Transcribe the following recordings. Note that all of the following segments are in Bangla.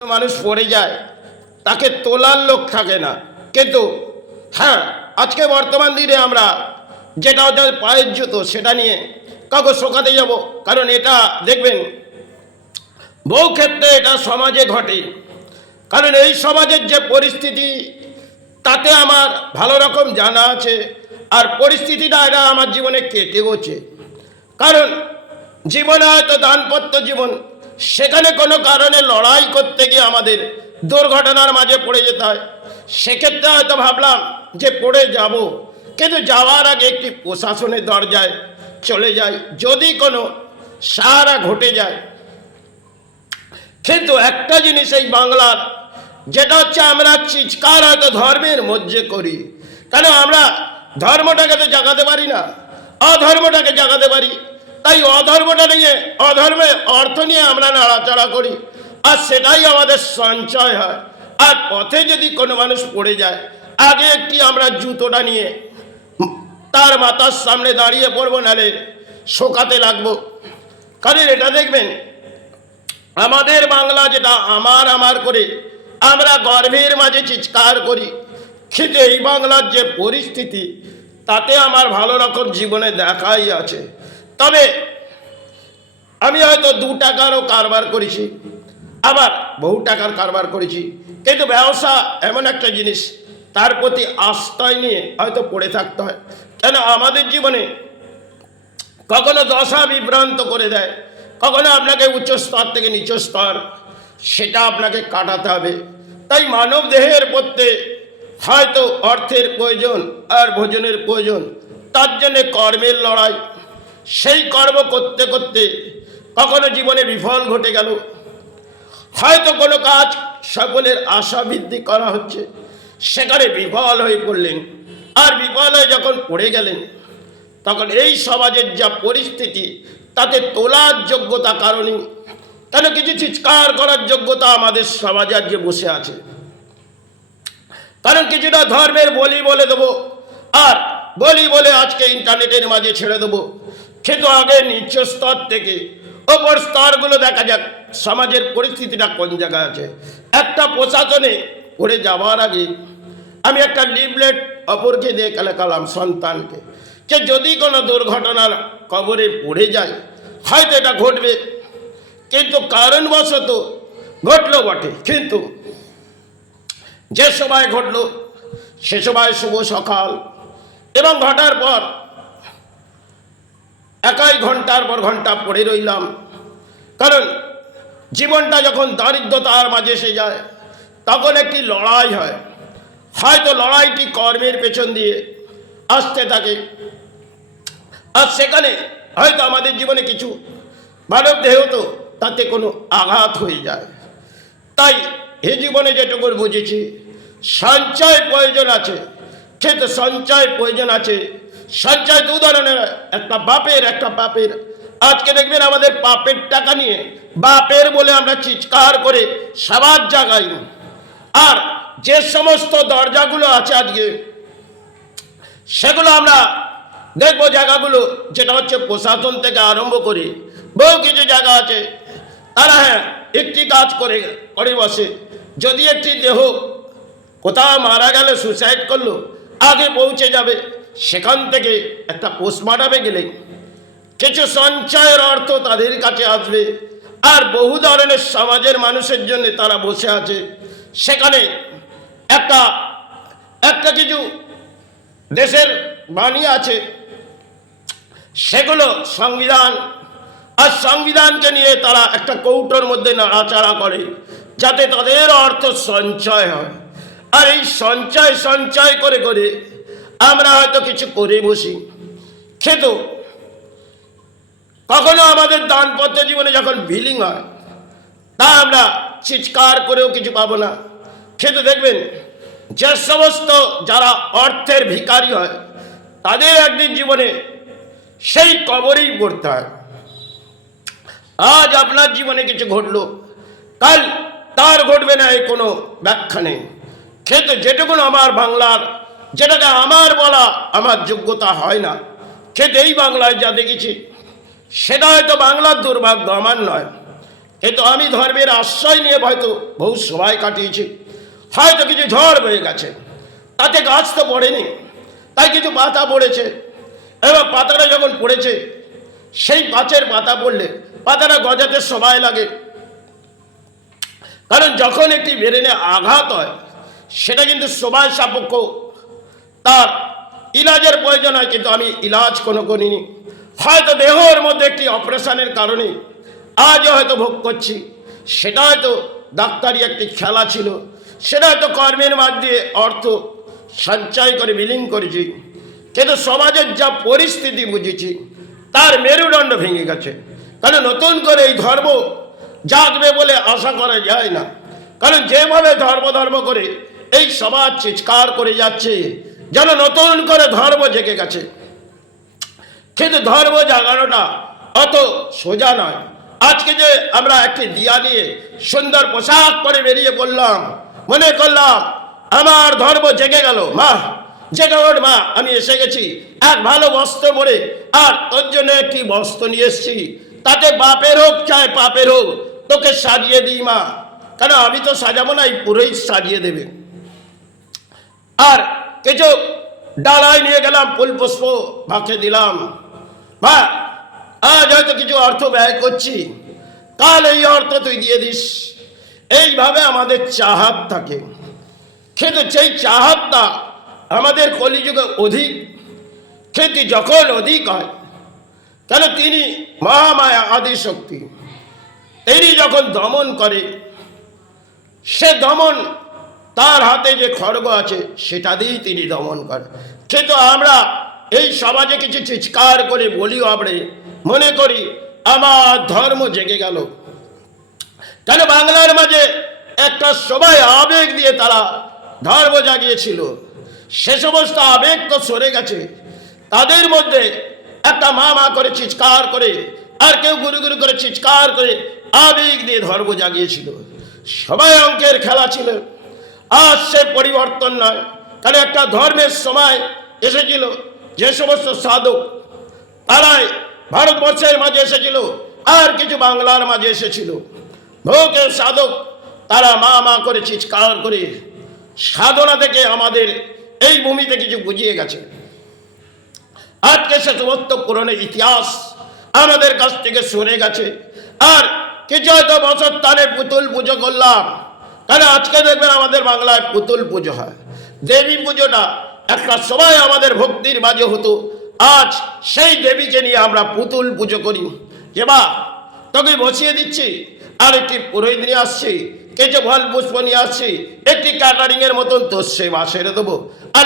মানুষ পড়ে যায়, তাকে তোলার লোক থাকে না। কিন্তু হ্যাঁ, আজকে বর্তমান দিনে আমরা যেটা হচ্ছে পায়ের জুতো, সেটা নিয়ে কাউকে শোকাতে যাব, কারণ এটা দেখবেন বহু ক্ষেত্রে এটা সমাজে ঘটে। কারণ এই সমাজের যে পরিস্থিতি, তাতে আমার ভালো রকম জানা আছে, আর পরিস্থিতিটা এটা আমার জীবনে কেটে গেছে। কারণ জীবনে হয়তো দাম্পত্য জীবন, সেখানে কোনো কারণে লড়াই করতে গিয়ে আমাদের দুর্ঘটনার মাঝে পড়ে যেতে হয়। সেক্ষেত্রে হয়তো ভাবলাম যে পড়ে যাব, কিন্তু যাওয়ার আগে একটি প্রশাসনের দরজায় চলে যাই, যদি কোনো সাহারা ঘটে যায়। কিন্তু একটা জিনিস এই বাংলার, যেটা হচ্ছে আমরা চিৎকার হয়তো ধর্মের মধ্যে করি, কারণ আমরা ধর্মটাকে তো জাগাতে পারি না, অধর্মটাকে জাগাতে পারি। তাই অধর্মটা নিয়ে, অধর্মের অর্থ নিয়ে আমরা নাড়াচাড়া করি, আর সেটাই আমাদের সঞ্চয় হয়। আর পথে যদি কোনো মানুষ পড়ে যায়, আগে একটি আমরা জুতোটা নিয়ে তার মাথার সামনে দাঁড়িয়ে পড়বো, নালে শোকাতে লাগবো। কারণ এটা দেখবেন, আমাদের বাংলা যেটা আমার আমার করে আমরা গর্ভের মাঝে চিৎকার করি, কিন্তু এই বাংলার যে পরিস্থিতি, তাতে আমার ভালো রকম জীবনে দেখাই আছে। তবে আমি হয়তো 2 টাকারও কারবার করেছি, আবার বহু টাকার কারবার করেছি, কিন্তু ব্যবসা এমন একটা জিনিস, তার প্রতি আস্থায় নিয়ে হয়তো পড়ে থাকতে হয়। কেন আমাদের জীবনে কখনো দশা বিভ্রান্ত করে দেয়, কখনো আপনাকে উচ্চ স্তর থেকে নিচ স্তর, সেটা আপনাকে কাটাতে হবে। তাই মানব দেহের মধ্যে হয়তো অর্থের প্রয়োজন আর ভোজনের প্রয়োজন, তার জন্যে কর্মের লড়াই। সেই কর্ম করতে করতে কখনো জীবনে বিফল ঘটে গেল, হয়তো কোনো কাজ সকলের আশা বৃদ্ধি করা হচ্ছে, সেখানে বিফল হয়ে পড়লেন। আর বিফল হয়ে যখন পড়ে গেলেন, তখন এই সমাজের যা পরিস্থিতি, তাতে তোলার যোগ্যতা কারণে, কেন কিছু চিৎকার করার যোগ্যতা আমাদের সমাজে আজকে বসে আছে। কারণ কিছুটা ধর্মের বলি বলে দেবো, আর বলি বলে আজকে ইন্টারনেটের মাঝে ছেড়ে দেবো। কিন্তু আগে নিচ স্তর থেকে ওপর স্তরগুলো দেখা যাক সমাজের পরিস্থিতিটা কোন জায়গায় আছে। একটা প্রশাসনে পড়ে যাওয়ার আগে আমি একটা লিফলেট অপরকে দিয়ে লেখালাম সন্তানকে, যে যদি কোনো দুর্ঘটনার কবরে পড়ে যায়, হয়তো এটা ঘটবে, কিন্তু কারণবশত ঘটলো বটে, কিন্তু যে সময় ঘটলো সে সময় শুভ সকাল, এবং ঘটার পর একাই ঘন্টার পর ঘন্টা পড়ে রইলাম। কারণ জীবনটা যখন দারিদ্রতার মাঝে এসে যায়, তখন একটি লড়াই হয়। হয়তো লড়াইটি কর্মের পেছন দিয়ে আসতে থাকে, আর সেখানে হয়তো আমাদের জীবনে কিছু মানব দেহ তো তাতে কোনো আঘাত হয়ে যায়। তাই এ জীবনে যেটুকু বুঝেছি, সঞ্চয় প্রয়োজন আছে, কিন্তু সঞ্চয় প্রয়োজন আছে। সঞ্চয় 2 ধরনের, একটা বাপের, একটা পাপের। আজকে দেখবেন আমাদের পাপের টাকা নিয়ে বাপের বলে আমরা চিৎকার করে সবার জায়গায়, আর যে সমস্ত দরজাগুলো আছে আজকে, সেগুলো আমরা দেখবো জায়গাগুলো, যেটা হচ্ছে প্রশাসন থেকে আরম্ভ করে বহু কিছু জায়গা আছে, তারা হ্যাঁ একটি কাজ করে করে বসে। যদি একটি দেহ কোথাও মারা গেলে, সুসাইড করলো, আগে পৌঁছে যাবে, সেখান থেকে একটা পোস্টমর্টমে গেলে কিছু সঞ্চয়ের অর্থ তাদের কাছে আসবে। আর বহু ধরনের সমাজের মানুষের জন্য তারা বসে আছে, সেখানে একটা একটা কিছু দেশের বাণী আছে, সেগুলো সংবিধান, আর সংবিধানকে নিয়ে তারা একটা কৌটোর মধ্যে নাড়াচাড়া করে, যাতে তাদের অর্থ সঞ্চয় হয়। আর এই সঞ্চয় সঞ্চয় করে করে আমরা হয়তো কিছু করে বসি, কিন্তু কখনো আমাদের দানপত্র জীবনে যখন বিলিং হয়, তা আমরা চিৎকার করেও কিছু পাবো না। কিন্তু দেখবেন যে সমস্ত যারা অর্থের ভিখারি হয়, তাদের একদিন জীবনে সেই কবরেই পড়তে হয়। আজ আপনার জীবনে কিছু ঘটলো, কাল তার ঘটবে না, এই কোনো ব্যাখ্যা নেই। কিন্তু যেটুকু আমার বাংলার, যেটাকে আমার বলা আমার যোগ্যতা হয় না, কিন্তু এই বাংলায় যা দেখেছি, সেটা হয়তো বাংলার দুর্ভাগ্য, আমার নয়। কিন্তু আমি ধর্মের আশ্রয় নিয়ে হয়তো বহু সময় কাটিয়েছি, হয়তো কিছু ঝড় বয়ে গেছে, তাতে গাছ তো পড়েনি, তাই কিছু পাতা পড়েছে, এবং পাতাটা যখন পড়েছে, সেই গাছের পাতা পড়লে পাতাটা গজাতে সময় লাগে, কারণ যখন একটি ব্রেনে আঘাত হয় সেটা কিন্তু সময় সাপেক্ষ, তার ইলাজের প্রয়োজন হয়, কিন্তু আমি ইলাজ কোনো করিনি। হয়তো দেহের মধ্যে একটি অপারেশনের কারণে আজও হয়তো ভোগ করছি, সেটা হয়তো ডাক্তারি একটি খেলা ছিল, সেটা হয়তো কর্মের মাধ্যমে অর্থ সঞ্চয় করে বিলীন করেছি, কিন্তু সমাজের যা পরিস্থিতি বুঝেছি তার মেরুদণ্ড ভেঙে গেছে। কারণ নতুন করে এই ধর্ম জাগবে বলে আশা করা যায় না, কারণ যেভাবে ধর্ম করে এই সমাজ চিৎকার করে যাচ্ছে যেন নতুন করে ধর্ম জেগে গেছে, কিন্তু ধর্ম জাগানোটা অত সোজা নয়। আজকে যে আমরা একটি দিয়া নিয়ে সুন্দর পোশাক পরে বেরিয়ে পড়লাম, মনে করলাম আমার ধর্ম জেগে গেল, মা জেগে ওঠ মা, আমি এসে গেছি এক ভালো বস্ত্র পরে, আর তোর জন্য একটি বস্ত্র নিয়ে এসেছি, তাতে বাপের হোক চাই পাপের হোক তোকে সাজিয়ে দিই মা, কেন আমি তো সাজাবো না, এই পুরোই সাজিয়ে দেবে। আর কিছু ডালায় নিয়ে গেলাম, ফুল পুষ্প ভাকে দিলাম, মা আজ হয়তো কিছু অর্থ ব্যয় করছি, কাল এই অর্থ তুই দিয়ে দিস। এইভাবে আমাদের চাহাত থাকে, কিন্তু সেই চাহাতটা আমাদের কলিযুগে অধিক, কিন্তু যখন অধিক হয়, কেন তিনি মহামায়া আদি শক্তি, তিনি যখন দমন করে, সে দমন তার হাতে যে খড়গ আছে সেটা দিয়েই তিনি দমন করে। কিন্তু আমরা এই সমাজে কিছু চিৎকার করে বলি, আমরা মনে করি আমার ধর্ম জেগে গেল, কেন বাংলার মাঝে একটা সবাই আবেগ দিয়ে তারা ধর্ম জাগিয়েছিল, সে সমস্ত আবেগ তো সরে গেছে। তাদের মধ্যে একটা মা মা করে চিৎকার করে, আর কেউ গুরু গুরু করে চিৎকার করে আবেগ দিয়ে ধর্ম জাগিয়েছিল। সবাই অঙ্কের খেলা ছিল, আজ সে পরিবর্তন নয়। কারণ একটা ধর্মের সময় এসেছিল, যে সমস্ত সাধক তারাই ভারতবর্ষের মাঝে এসেছিল, আর কিছু বাংলার মাঝে এসেছিল ভোগের সাধক, তারা মা মা করে চিৎকার করে সাধনা থেকে আমাদের এই ভূমিতে কিছু বুঝিয়ে গেছে। আজকে সে সমস্ত পুরনো ইতিহাস আমাদের কাছ থেকে সরে গেছে, আর কিছু হয়তো বছর তারে পুতুল পুজো করলাম। কারণ আজকে দেখবেন আমাদের বাংলায় পুতুল পুজো হয়, দেবী পুজোটা একটা সময় আমাদের ভক্তির মাঝে হতো, আজ সেই দেবীকে নিয়ে আমরা পুতুল পুজো করি। যে বা তোকে বসিয়ে দিচ্ছি, আর একটি পুরোহিত নিয়ে আসছি, কিছু ফল পুষ্প নিয়ে আসছি, একটি ক্যাটারিং এর মতন তোর সেবা সেরে দেবো, আর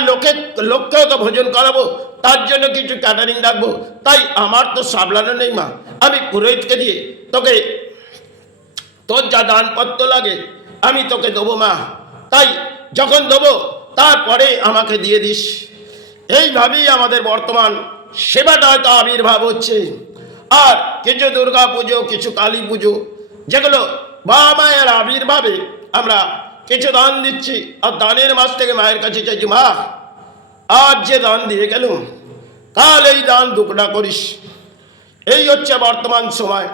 লোককেও তো ভোজন করাবো, তার জন্য কিছু ক্যাটারিং রাখবো। তাই আমার তো সামলানো নেই মা, আমি পুরোহিতকে দিয়ে তোকে তোর যা দানপত্র লাগে আমি তোকে দেবো মা, তাই যখন দেবো তারপরে আমাকে দিয়ে দিস। এইভাবেই আমাদের বর্তমান সেবাটা হয়তো আবির্ভাব হচ্ছে। আর কিছু দুর্গা পুজো, কিছু কালী পুজো, যেগুলো বাবা মায়ের আবির্ভাবে আমরা কিছু দান দিচ্ছি, আর দানের মাস থেকে মায়ের কাছে চাইছি, মা আজ যে দান দিয়ে গেলুম, কাল এই দান দুকড়া করিস। এই হচ্ছে বর্তমান সময়।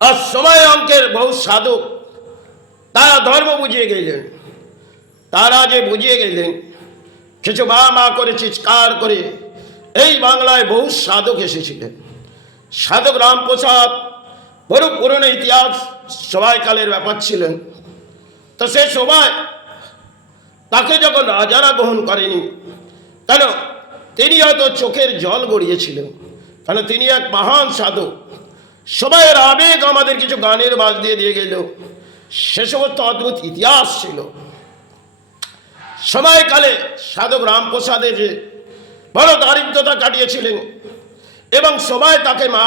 আর সময় অঙ্কের বহু সাধক তারা ধর্ম বুঝিয়ে গেলেন, তারা যে বুঝিয়ে গেলেন, কিছু মা মা করে চিৎকার করে এই বাংলায় বহু সাধক এসেছিলেন। সাধক রামপ্রসাদ বড় পুরনো ইতিহাস, সময়কালের ব্যাপার ছিলেন। তো সে সময় তাকে যখন রাজারা গ্রহণ করেনি, কেন তিনি হয়তো চোখের জল গড়িয়েছিলেন, কেন তিনি এক মহান সাধক। সবাইয়ের আবেগ আমাদের কিছু গানের বাজ দিয়ে দিয়ে গেল, সে সমস্ত অদ্ভুত ইতিহাস ছিল। সময়কালে সাধক রামপ্রসাদে যে বড় দারিদ্রতা কাটিয়েছিলেন, এবং সবাই তাকে মা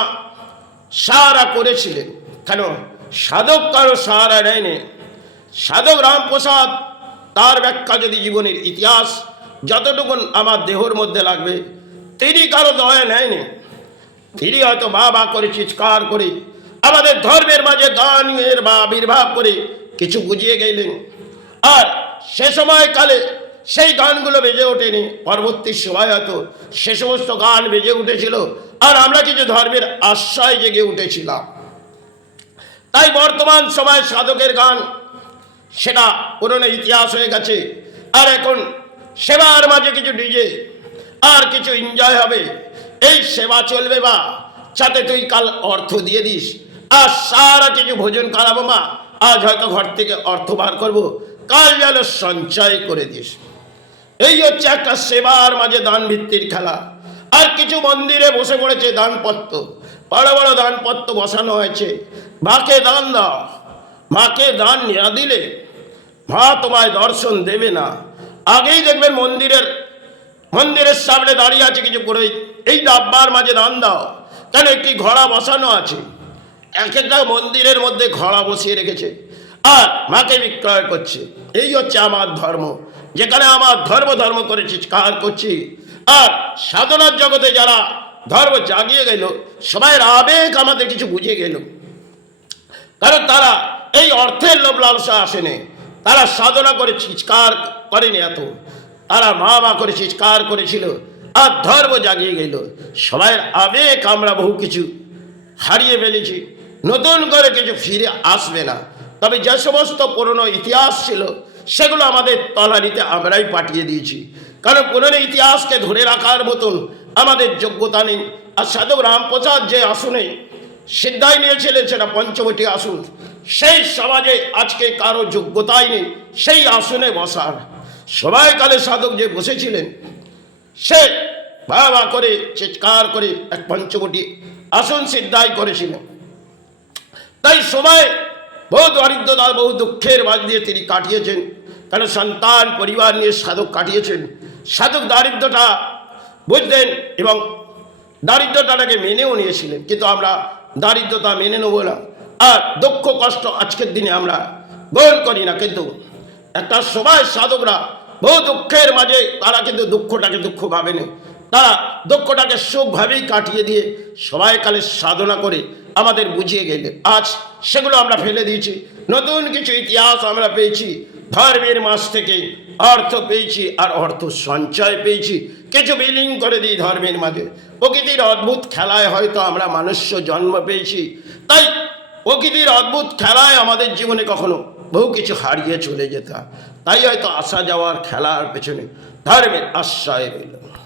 সাহারা করেছিলেন। কেন সাধক কারো সাহারা নেয়নি। সাধক রামপ্রসাদ তার ব্যাখ্যা যদি জীবনের ইতিহাস যতটুকুন আমার দেহর মধ্যে লাগবে, তিনি কারো দয়া নেয়নি। তিনি হয়তো বা বা করে চিৎকার করে আমাদের ধর্মের মাঝে গানের বা আবির্ভাব করে কিছু বুঝিয়ে গেলেন। আর সে সময়কালে সেই গানগুলো বেজে ওঠেনি, পরবর্তী সময় হয়তো সে সমস্ত গান বেজে উঠেছিল, আর আমরা কিছু ধর্মের আশ্রয় জেগে উঠেছিলাম। তাই বর্তমান সময় সাধকের গান সেটা পুরনো ইতিহাস হয়ে গেছে। আর এখন সেবার মাঝে কিছু ডিজে আর কিছু এনজয় হবে, এই সেবা চলবে বা যাতে তুই কাল অর্থ দিয়ে দিস, আর সারা কিছু ভোজন করাবো মা, আজ হয়তো ঘর থেকে অর্থ বার করবো, কাল যেন সঞ্চয় করে দিস। এই হচ্ছে একটা সেবার মাঝে দান ভিত্তির খেলা। আর কিছু মন্দিরে বসে পড়েছে দানপত্র, বড় বড় দানপত্র বসানো হয়েছে, মাকে দান দাও, মাকে দান না দিলে মা তোমায় দর্শন দেবে না। আগেই দেখবেন মন্দিরের সামনে দাঁড়িয়ে আছে কিছু পুরোহিত, এই ডাব্বার মাঝে দান দাও, কেন একটি ঘোড়া বসানো আছে, এক একটা মন্দিরের মধ্যে ঘোড়া বসিয়ে রেখেছে আর মাকে বিক্রয় করছে। এই হচ্ছে আমার ধর্ম, যেখানে আমার ধর্ম করেছি, কাজ করছি। আর সাধনার জগতে যারা ধর্ম জাগিয়ে গেল, সবাই আবেগ আমাদের কিছু বুঝে গেল, কারণ তারা এই অর্থের লোভ লালসা আসেনি, তারা সাধনা করে চিৎকার করেনি, এত তারা মা করে চিৎকার করেছিল আর ধর্ম জাগিয়ে গেল। সবাই আবেগ আমরা বহু কিছু হারিয়ে ফেলেছি, নতুন করে কিছু ফিরে আসবে না। তবে যে সমস্ত পুরনো ইতিহাস ছিল সেগুলো আমাদের তলানিতে আমরাই পাঠিয়ে দিয়েছি, কারণ পুরনো ইতিহাসকে ধরে রাখার মতন আমাদের যোগ্যতা নেই। আর সাধক রামপ্রসাদ যে আসনে সিদ্ধাই নিয়েছিলেন সেটা পঞ্চবটি আসন, সেই সমাজে আজকে কারো যোগ্যতাই নেই সেই আসনে বসার। সবাই কালে সাধক যে বসেছিলেন সে বাবা করে চিৎকার করে এক পঞ্চবটি আসন সিদ্ধাই করেছিলেন। তাই সময় বহু দরিদ্রতা বহু দুঃখের মাঝ দিয়ে তিনি কাটিয়েছেন, কারণ সন্তান পরিবার নিয়ে সাধক কাটিয়েছেন। সাধক দারিদ্রতা বুঝতেন এবং দারিদ্রতাটাকে মেনেও নিয়েছিলেন, কিন্তু আমরা দারিদ্রতা মেনে নেবো না আর দুঃখ কষ্ট আজকের দিনে আমরা গ্রহণ করি না। কিন্তু একটা সময় সাধকরা বহু দুঃখের মাঝে তারা কিন্তু দুঃখটাকে দুঃখ ভাবেন, তারা দুঃখটাকে সুখভাবেই কাটিয়ে দিয়ে সবাই কালে সাধনা করে আমাদের বুঝিয়ে গেলে আজ সেগুলো আমরা ফেলে দিয়েছি। নতুন কিছু ইতিহাস আমরা পেয়েছি, ধর্মের মাস থেকে অর্থ পেয়েছি আর অর্থ সঞ্চয় পেয়েছি, কিছু বিলীন করে দিই ধর্মের মাঝে। প্রকৃতির অদ্ভুত খেলায় হয়তো আমরা মনুষ্য জন্ম পেয়েছি, তাই প্রকৃতির অদ্ভুত খেলায় আমাদের জীবনে কখনো বহু কিছু হারিয়ে চলে যেতাম, তাই হয়তো আসা যাওয়ার খেলার পেছনে ধর্মের আশ্রয় রইল।